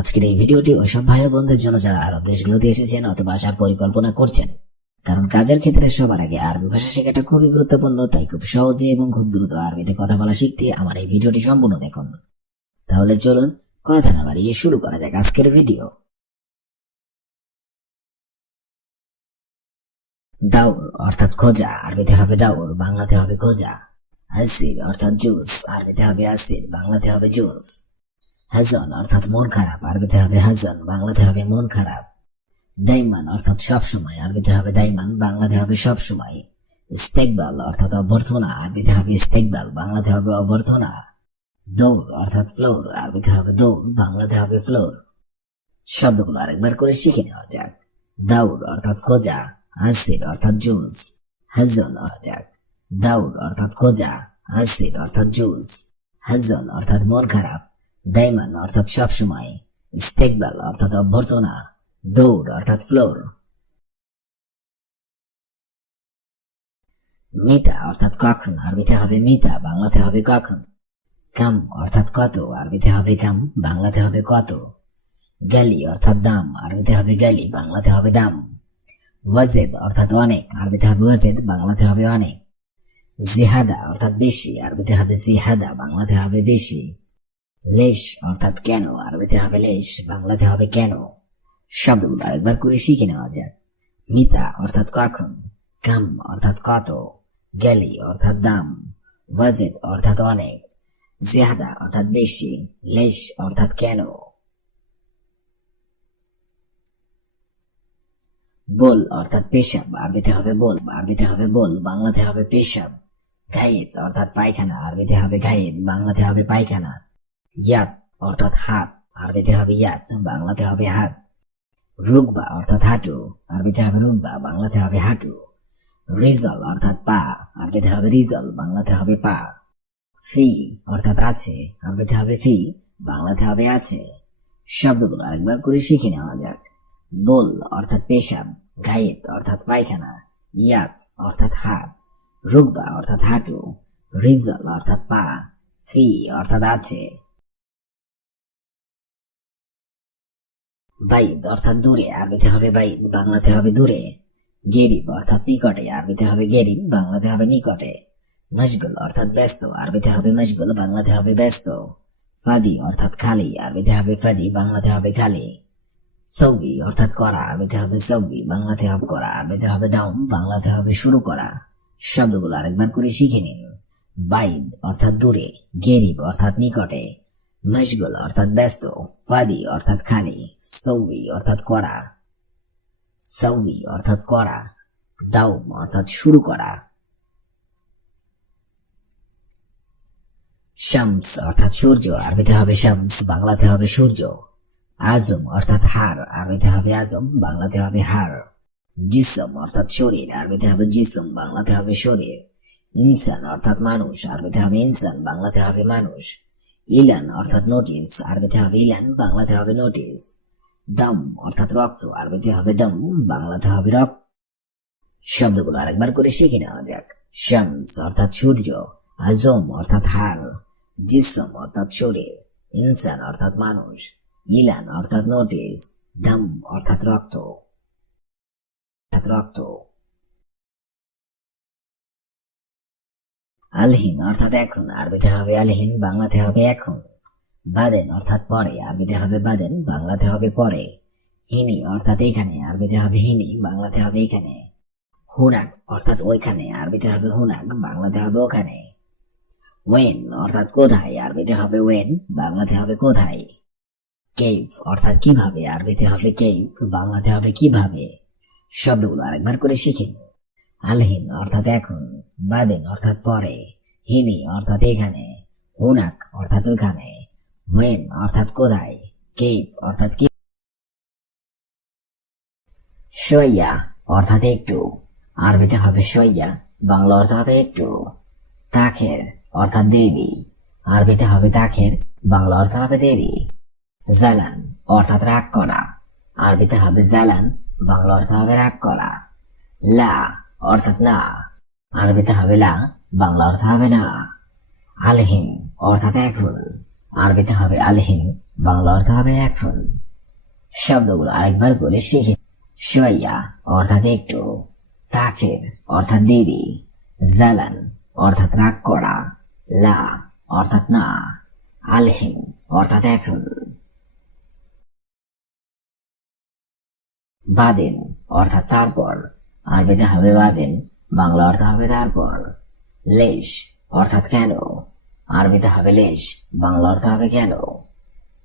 আজকের এই ভিডিওটি ওইসব ভাই বোনদের জন্য যারা আরব দেশগুলোতে এসেছেন অথবা আসার পরিকল্পনা করছেন, কারণ কাজের ক্ষেত্রে সবার আগে আরবি ভাষা শেখাটা খুবই গুরুত্বপূর্ণ, তাই খুব সহজে এবং খুব দ্রুত আরবিতে কথা বলা শিখতে আমার এই ভিডিওটি সম্পূর্ণ দেখুন। তাহলে চলুন, কথা না বাড়িয়ে শুরু করা যাক আজকের ভিডিও। দাউর অর্থাৎ খোঁজা, আরবিতে হবে দাউর, বাংলাতে হবে খোঁজা। আসির অর্থাৎ জুস, আরবিতে হবে আসির, বাংলাতে হবে জুস। হাজন, অর্থাৎ মন খারাপ, আরবিতে হবে হাজন, বাংলাতে হবে মন খারাপ। দাইমান, অর্থাৎ সবসময়, আরবিতে হবে দাইমান, বাংলাতে হবে সবসময়। ইস্তেকবাল, অর্থাৎ অভ্যর্থনা, আরবিতে হবে ইস্তেকবাল, বাংলাতে হবে অভ্যর্থনা। দৌড়, অর্থাৎ ফ্লোর, আরবিতে হবে দৌড়, বাংলাতে হবে ফ্লোর। শব্দগুলো আরেকবার করে শিখে নেওয়া যাক। দাউর অর্থাৎ খোঁজা। আসির, অর্থাৎ জুস হাজন যাক দাউর অর্থাৎ খোঁজা। আসির, অর্থাৎ জুস হাজন, অর্থাৎ মন খারাপ। দাইমান অর্থাৎ সবসময়। ইস্তেকবাল অর্থাৎ অভ্যর্থনা। দৌড় অর্থাৎ ফ্লোর মিতা অর্থাৎ কখন? আরবিতে হবে মিতা বাংলাতে হবে কখন? কাম অর্থাৎ কত? আরবিতে হবে কাম বাংলাতে হবে কত? গালি অর্থাৎ দাম। আরবিতে হবে গালি বাংলাতে হবে দাম। ওয়াজেদ অর্থাৎ অনেক। আরবিতে হবে ওয়াজেদ বাংলাতে হবে অনেক। জিহাদা অর্থাৎ বেশি। আরবিতে হবে জিহাদা বাংলাতে হবে বেশি। লেশ, অর্থাৎ কেন? আরবিতে হবে লেশ, বাংলাতে হবে কেন? শব্দগুলো আরেকবার করে শিখে নেওয়া যাক। মিতা, অর্থাৎ কখন? কাম, অর্থাৎ কত? গ্যালি অর্থাৎ দাম? ওয়াজেদ, অর্থাৎ অনেক? জিহাদা, অর্থাৎ বেশি? লেশ, অর্থাৎ কেন? বল, অর্থাৎ পেশাব। আরবিতে হবে বল, আরবিতে হবে বল, বাংলাতে হবে পেশাব। গায়েদ অর্থাৎ পায়খানা। আরবিতে হবে গায়েদ বাংলাতে হবে পায়খানা। ইয়াত অর্থাৎ হাত। আরবিতে হবে ইয়াত বাংলাতে হবে হাত। রুকবা, অর্থাৎ হাঁটু। আরবিতে হবে রুকবা, বাংলাতে হবে হাঁটু। রিজল, অর্থাৎ পা। আরবিতে হবে রিজল, বাংলাতে হবে পা। ফি, অর্থাৎ আছে। আরবিতে হবে ফি, বাংলাতে হবে আছে। শব্দগুলো আরেকবার করে শিখে নেওয়া যাক। বল, অর্থাৎ পেশাব। গায়েত, অর্থাৎ পায়খানা। ইয়াত অর্থাৎ হাত। রুকবা, অর্থাৎ হাঁটু। রিজল, অর্থাৎ পা। ফি, অর্থাৎ আছে। বাইদ অর্থাৎ দূরে আরবিতে হবে বাইদ বাংলাতে হবে দূরে। গেরিব, অর্থাৎ নিকটে, আরবিতে হবে গেরিব, বাংলাতে হবে নিকটে। মশগুল অর্থাৎ ব্যস্ত, আরবিতে হবে মশগুল বাংলাতে হবে ব্যস্ত। ফাদি, অর্থাৎ খালি, আরবিতে হবে ফাদি, বাংলাতে হবে খালি। সৌদি অর্থাৎ করা, আরবিতে হবে সৌদি বাংলাতে হবে করা, আরবিতে হবে দাউম বাংলাতে হবে শুরু করা। শব্দগুলো আরেকবার করে শিখে নিন। বাইদ, অর্থাৎ দূরে, গেরিব, অর্থাৎ নিকটে। মশগুল অর্থাৎ ব্যস্ত, ফাদি, অর্থাৎ খালি সৌদি অর্থাৎ করা সৌদি অর্থাৎ করা, দাউম, অর্থাৎ শুরু করা, শামস, অর্থাৎ সূর্য, আরবিতে হবে শামস, বাংলাতে হবে সূর্য, আজম, অর্থাৎ হার, আরবিতে হবে আজম, বাংলাতে হবে হার, জিসম, অর্থাৎ শরীর, আরবিতে হবে জিসম, বাংলাতে হবে শরীর, ইনসান, অর্থাৎ মানুষ, আরবিতে হবে ইনসান, বাংলাতে হবে মানুষ ইলান অর্থাৎ নোটিস আরবিতে হবে ইলান বাংলাতে হবে নোটিস দম, অর্থাৎ রক্ত আরবিতে হবে দম, বাংলাতে হবে রক্ত। শব্দগুলো আরেকবার করে শিখে নেওয়া যাক। শামস, অর্থাৎ সূর্য। আজম, অর্থাৎ হার জিসম, অর্থাৎ শরীর। ইনসান, অর্থাৎ মানুষ। ইলান, অর্থাৎ নোটিস দম, অর্থাৎ রক্ত। অর্থাৎ রক্ত। আলহিন অর্থাৎ এখন। আরবিতে হবে আলহিন বাংলাতে হবে এখন। বাদেন, অর্থাৎ পরে। আরবিতে হবে বাদেন, বাংলাতে হবে পরে। হিনি, অর্থাৎ এখানে আরবিতে হবে হিনি, বাংলাতে হবে এখানে হুনাক, অর্থাৎ ওইখানে। আরবিতে হবে হুনাক, বাংলাতে হবে ওখানে। ওয়েন, অর্থাৎ কোথায়? আরবিতে হবে ওয়েন, বাংলাতে হবে কোথায়? কেভ অর্থাৎ কীভাবে? আরবিতে হবে কেভ বাংলাতে হবে কীভাবে? শব্দগুলো আরেকবার করে শিখেন আলহিন, অর্থাৎ এখন, বাদেন, অর্থাৎ পরে, হিনি, অর্থাৎ এখানে, হুনাক, অর্থাৎ ওখানে ওয়েন অর্থাৎ কোথায় কেভ অর্থাৎ কি? সইয়া অর্থাৎ একটু। আরবিতে হবে সইয়া বাংলা অর্থ হবে একটু। তাখের, অর্থাৎ দেবী। আরবিতে হবে তাখের, বাংলা অর্থ হবে দেবী। জালান, অর্থাৎ রাগ করা। আরবিতে হবে জালান, বাংলা অর্থ হবে রাগ করা। লা অর্থাৎ না, আরবিতে হবে লা, বাংলা অর্থ হবে না। আলহিম অর্থাৎ এক এখন আরবিতে হবে আলহিন বাংলা অর্থ হবে এক এখন শব্দগুলো আরেকবার করে শিখে। সোয়া অর্থাৎ একটু। তাকের অর্থাৎ দেরি জালান অর্থাৎ রাগ করা। লা অর্থাৎ না। আলহিন অর্থাৎ এখন বাদেন অর্থাৎ তারপর। আরবিতে হবে বাদেন, বাংলা অর্থ হবে তারপর লেশ, অর্থাৎ কেন? আরবিতে হবে লেশ, বাংলা অর্থ হবে কেন?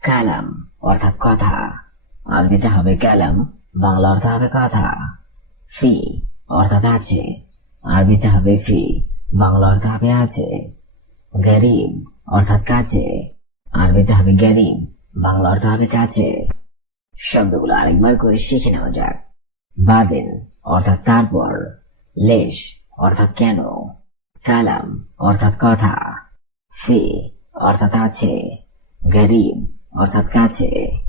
কালাম, অর্থাৎ কথা। আরবিতে হবে কালাম, বাংলা অর্থ হবে কথা। ফি, অর্থাৎ আছে। আরবিতে হবে ফি, বাংলা অর্থ হবে আছে। গরিব, অর্থাৎ কাছে। আরবিতে হবে গরিব, বাংলা অর্থ হবে কাছে। শব্দগুলো আরেকবার করে শিখে নেওয়া যাক। বাদেন অর্থাৎ তারপর, লেশ, অর্থাৎ কেন? কালাম, অর্থাৎ কথা। ফি, অর্থাৎ আছে। গরিব, অর্থাৎ কাছে।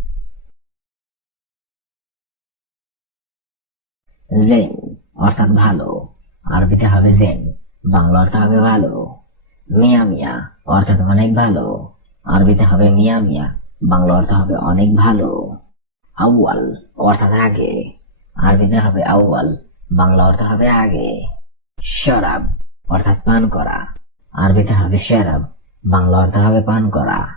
জেন, অর্থাৎ ভালো। আরবিতে হবে জেন, বাংলা অর্থ হবে ভালো। মিয়া মিয়া, অর্থাৎ অনেক ভালো। আরবিতে হবে মিয়া মিয়া, বাংলা অর্থ হবে অনেক ভালো। আউয়াল, অর্থাৎ আগে। আরবিতে হবে আউয়াল, বাংলা অর্থ হবে আগে। শরাব অর্থাৎ পান করা। আরবিতে হবে শরাব, বাংলা অর্থ হবে পান করা।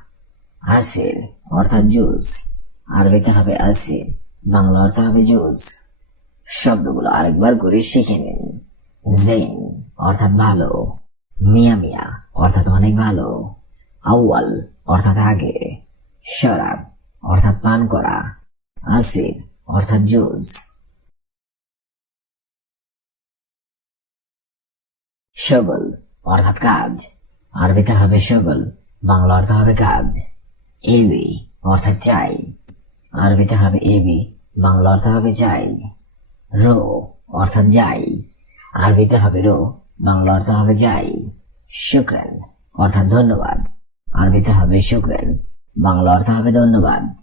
আসির অর্থাৎ জুস। আরবিতে হবে আসির বাংলা অর্থ হবে জুস। শব্দগুলো আরেকবার করে শিখে নিন। জেন অর্থাৎ ভালো। মিয়া মিয়া অর্থাৎ অনেক ভালো। আউয়াল অর্থাৎ আগে। শরাব অর্থাৎ পান করা। আসির অর্থাৎ জুস। শগল অর্থাৎ কাজ। আরবিতে হবে শগল বাংলা অর্থ হবে কাজ। এবি অর্থাৎ চাই। আরবিতে হবে এবি বাংলা অর্থ হবে চাই। রো, অর্থাৎ যাই। আরবিতে হবে রো, বাংলা অর্থ হবে যাই। শুক্রান, অর্থাৎ ধন্যবাদ। আরবিতে হবে শুক্রান, বাংলা অর্থ হবে ধন্যবাদ।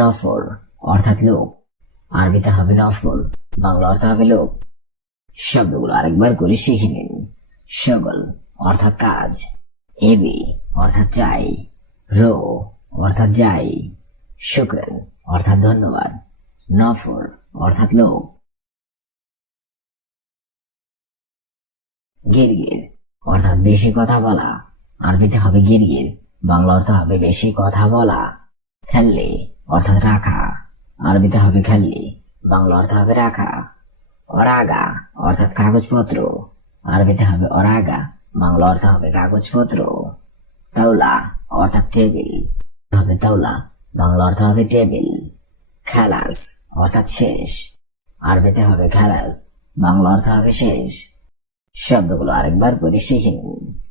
নফর অর্থাৎ লোক। আরবিতে হবে নফর বাংলা অর্থ হবে লোক। শব্দগুলো আরেকবার করে শিখে নিন। সগল, অর্থাৎ কাজ। এবি অর্থাৎ চাই। রো, অর্থাৎ যাই। শুক্রান অর্থাৎ ধন্যবাদ। নফর অর্থাৎ লোক গিরগির, অর্থাৎ বেশি কথা বলা। আরবিতে হবে গিরগির, বাংলা অর্থ হবে বেশি কথা বলা। খেললি, অর্থাৎ রাখা। আরবিতে হবে খেললি, বাংলা অর্থ হবে রাখা। অরাগা, অর্থাৎ কাগজপত্র। আরবিতে হবে অরাগা। বাংলা অর্থ হবে কাগজপত্র। তাওলা অর্থাৎ টেবিল। হবে তাওলা। বাংলা অর্থ হবে টেবিল। খালাস অর্থাৎ শেষ। আরবিতে হবে খালাস। বাংলা অর্থ হবে শেষ। শব্দগুলো আরেকবার করে শিখে নিন।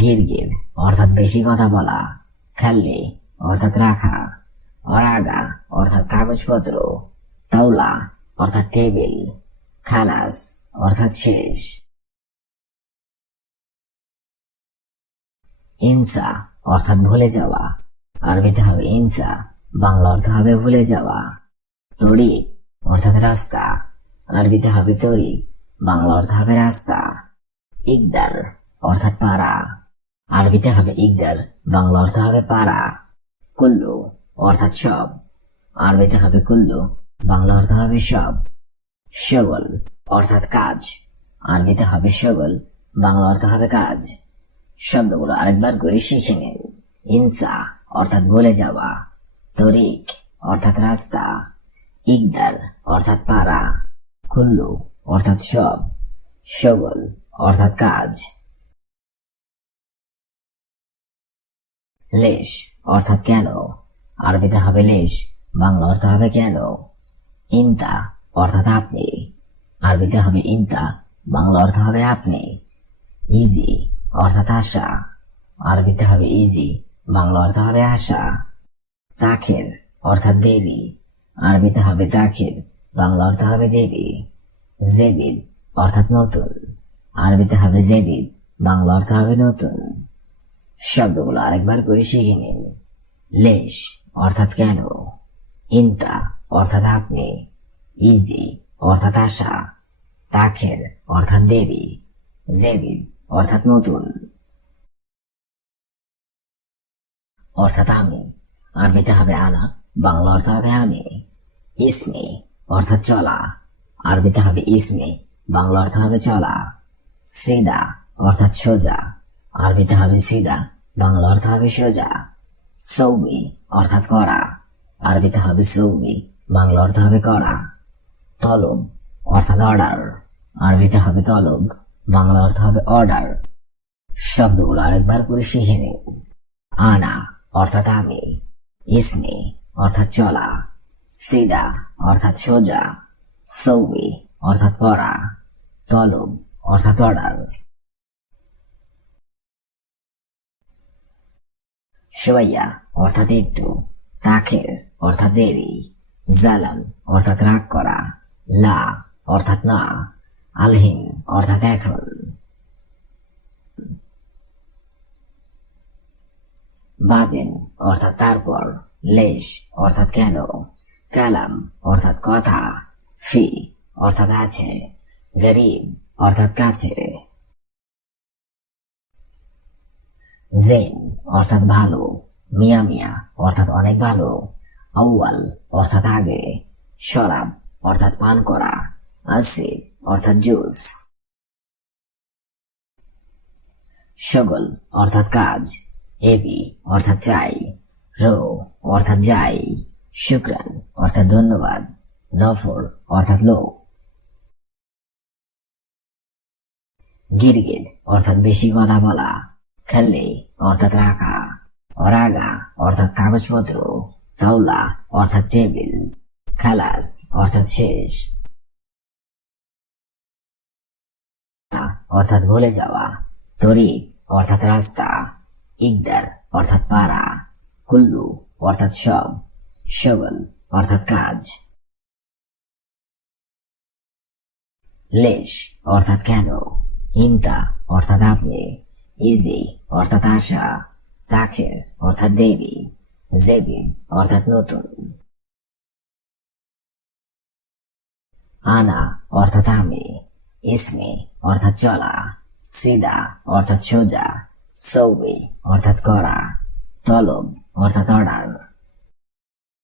গিরগির অর্থাৎ বেশি কথা বলা। খাল্লি অর্থাৎ রাখা। অরাগা অর্থাৎ কাগজপত্র। তাওলা অর্থাৎ টেবিল। খালাস অর্থাৎ শেষ। ইনসা, অর্থাৎ ভুলে যাওয়া। আরবিতে হবে ইনসা, বাংলা অর্থ হবে ভুলে যাওয়া। তড়ি অর্থাৎ রাস্তা। আরবিতে হবে তরি বাংলা অর্থ হবে রাস্তা। ইকদার, অর্থাৎ পাড়া। আরবিতে হবে ইকদার, বাংলা অর্থ হবে পাড়া। কুল্লু, অর্থাৎ সব। আরবিতে হবে কুল্লু, বাংলা অর্থ হবে সব। শগল অর্থাৎ কাজ। আরবিতে হবে শগল বাংলা অর্থ হবে কাজ। শব্দগুলো আরেকবার করে শিখে নিন ইনসা অর্থাৎ বলে যাওয়া, তরিক অর্থাৎ রাস্তা, ইকদার অর্থাৎ পাড়া, কুল্লু অর্থাৎ সব শগল অর্থাৎ কাজ, লেশ অর্থাৎ কেন, আরবিতে হবে লেশ, বাংলা অর্থ হবে কেন, ইনতা অর্থাৎ আপনি, আরবিতে হবে ইনতা, বাংলা অর্থ হবে আপনি, ইজি অর্থাৎ আশা। আরবিতে হবে ইজি বাংলা অর্থ হবে আশা। তাখের অর্থাৎ দেরি। আরবিতে হবে তাখের বাংলা অর্থ হবে দেরি। জেদিদ অর্থাৎ নতুন। আরবিতে হবে জেদিদ, বাংলা অর্থ হবে নতুন। শব্দগুলো আরেকবার করে শিখে নিন। লেশ অর্থাৎ কেন? ইন্তা অর্থাৎ আপনি। ইজি অর্থাৎ আশা। তাখের অর্থাৎ দেরি। জেদিদ অর্থাৎ নতুন। অর্থাৎ আমি। আরবিতে হবে আনা বাংলা অর্থ হবে আমি। ইসমি অর্থাৎ চলা। আরবিতে হবে ইসমি। বাংলা অর্থ হবে চলা। সিদা অর্থাৎ সোজা। আরবিতে হবে সিদা। বাংলা অর্থ হবে সোজা। সৌবি অর্থাৎ করা আরবিতে হবে সৌবি বাংলা অর্থ হবে করা তলব অর্থাৎ অর্ডার আরবিতে হবে তলব। বাংলা অর্থ হবে অর্ডার শব্দগুলো আরেকবার করে শিখে নিন। আনা অর্থাৎ আমি, ইসমি অর্থাৎ চলা, সিদা অর্থাৎ সোজা, সৌবি অর্থাৎ করা তলব অর্থাৎ অর্ডার সোয়াইয়া অর্থাৎ একটু, তাখের অর্থাৎ দেরি জালাম অর্থাৎ রাগ করা, লা অর্থাৎ না। আলহিন অর্থাৎ এখন। বাদেন, অর্থাৎ তারপর। লেশ, অর্থাৎ কেন? কালাম, অর্থাৎ কথা। ফি, অর্থাৎ আছে। গরিব, অর্থাৎ কাছে। জেন, অর্থাৎ ভালো। মিয়া মিয়া, অর্থাৎ অনেক ভালো। আউয়াল, অর্থাৎ আগে। শরাব, অর্থাৎ পান করা। আসির অর্থাৎ জুস শগল অর্থাৎ কাজ. এবি অর্থাৎ চাই. রো, অর্থাৎ যাই. শুক্রান, অর্থাৎ ধন্যবাদ. নফর, অর্থাৎ লোক গিরগির অর্থাৎ বেশি কথা বলা. খেললে, অর্থাৎ রাখা. অরাগা অর্থাৎ কাগজপত্র. তাওলা, অর্থাৎ টেবিল. খালাস, অর্থাৎ শেষ. অর্থাৎ ভুলে যাওয়া তরিক অর্থাৎ রাস্তা, ইকদার অর্থাৎ পাড়া, কুল্লু অর্থাৎ সব শগল অর্থাৎ কাজ। লেশ অর্থাৎ কেন ইন্তা অর্থাৎ আপনি, ইজি অর্থাৎ আশা তাখের অর্থাৎ দেরি জেবিন অর্থাৎ নতুন। আনা অর্থাৎ আমি, ইসমে অর্থাৎ চলা সিদা অর্থাৎ সোজা সৌবি অর্থাৎ করা তলব অর্থাৎ অর্ডার।